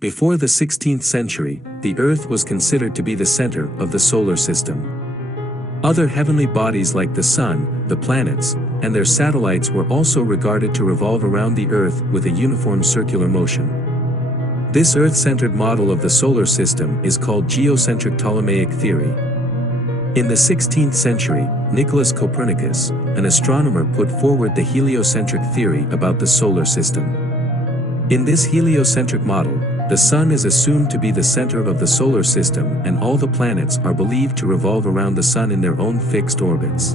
Before the 16th century, the Earth was considered to be the center of the solar system. Other heavenly bodies like the Sun, the planets, and their satellites were also regarded to revolve around the Earth with a uniform circular motion. This Earth-centered model of the solar system is called geocentric Ptolemaic theory. In the 16th century, Nicholas Copernicus, an astronomer, put forward the heliocentric theory about the solar system. In this heliocentric model, the Sun is assumed to be the center of the solar system and all the planets are believed to revolve around the Sun in their own fixed orbits.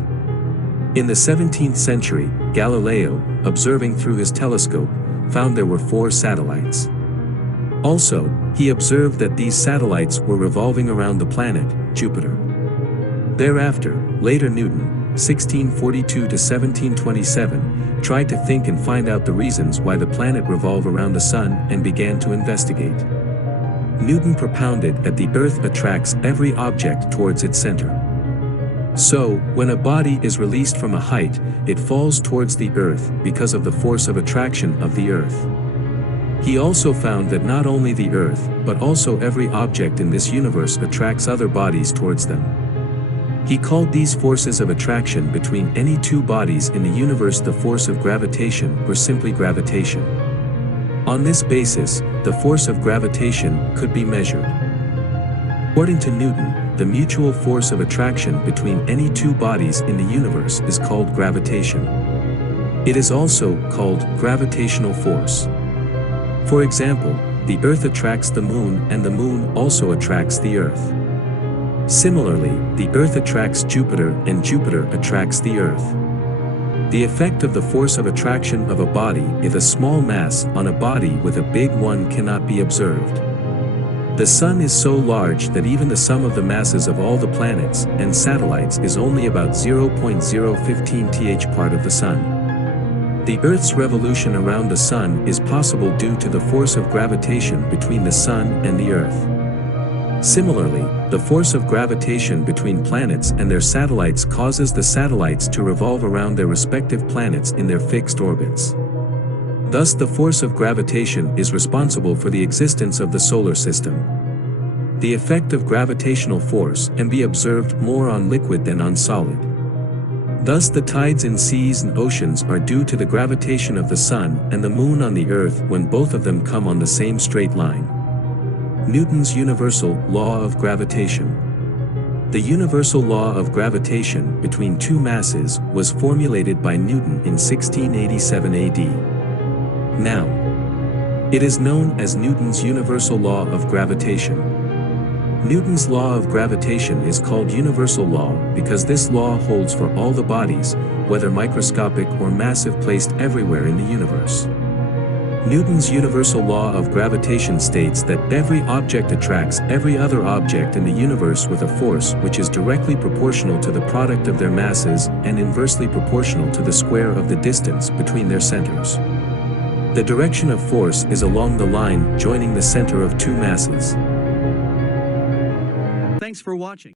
In the 17th century, Galileo, observing through his telescope, found there were 4 satellites. Also, he observed that these satellites were revolving around the planet, Jupiter. Thereafter, later Newton, 1642 to 1727, tried to think and find out the reasons why the planet revolved around the Sun and began to investigate. Newton propounded that the Earth attracts every object towards its center. So, when a body is released from a height, it falls towards the Earth because of the force of attraction of the Earth. He also found that not only the Earth, but also every object in this universe attracts other bodies towards them. He called these forces of attraction between any two bodies in the universe the force of gravitation or simply gravitation. On this basis, the force of gravitation could be measured. According to Newton, the mutual force of attraction between any two bodies in the universe is called gravitation. It is also called gravitational force. For example, the Earth attracts the Moon and the Moon also attracts the Earth. Similarly, the Earth attracts Jupiter and Jupiter attracts the Earth. The effect of the force of attraction of a body with a small mass on a body with a big one cannot be observed. The Sun is so large that even the sum of the masses of all the planets and satellites is only about 0.015th part of the Sun. The Earth's revolution around the Sun is possible due to the force of gravitation between the Sun and the Earth. Similarly, the force of gravitation between planets and their satellites causes the satellites to revolve around their respective planets in their fixed orbits. Thus the force of gravitation is responsible for the existence of the solar system. The effect of gravitational force can be observed more on liquid than on solid. Thus the tides in seas and oceans are due to the gravitation of the Sun and the Moon on the Earth when both of them come on the same straight line. Newton's universal law of gravitation. The universal law of gravitation between two masses was formulated by Newton in 1687 AD. Now, it is known as Newton's universal law of gravitation. Newton's law of gravitation is called universal law because this law holds for all the bodies, whether microscopic or massive, placed everywhere in the universe. Newton's universal law of gravitation states that every object attracts every other object in the universe with a force which is directly proportional to the product of their masses and inversely proportional to the square of the distance between their centers. The direction of force is along the line joining the center of two masses. Thanks for watching.